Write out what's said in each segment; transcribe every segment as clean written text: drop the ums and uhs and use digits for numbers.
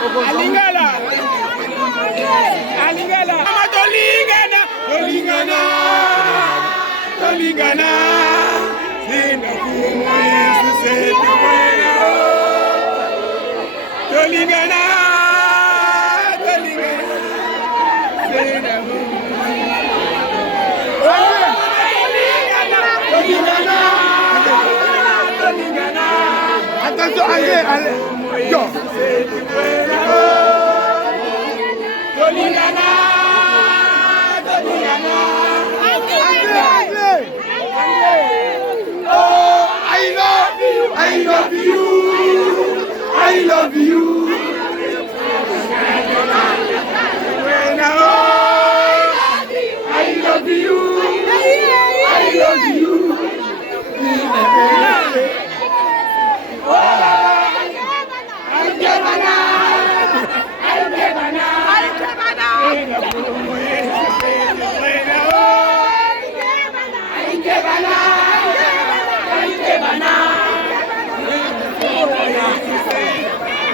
Alingala. Alingala. Mama tolingana. Tolingana. Tolingana. Sina kumo Yesu setu kwena. Tolingana. Tolingana. Sina kumo. Tolingana. Tolingana. Attention, allez, allez. Yo. Tolingana, Tolingana. Oh, I love you, I love you, I love you. I love you, I love you.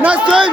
Nasıl?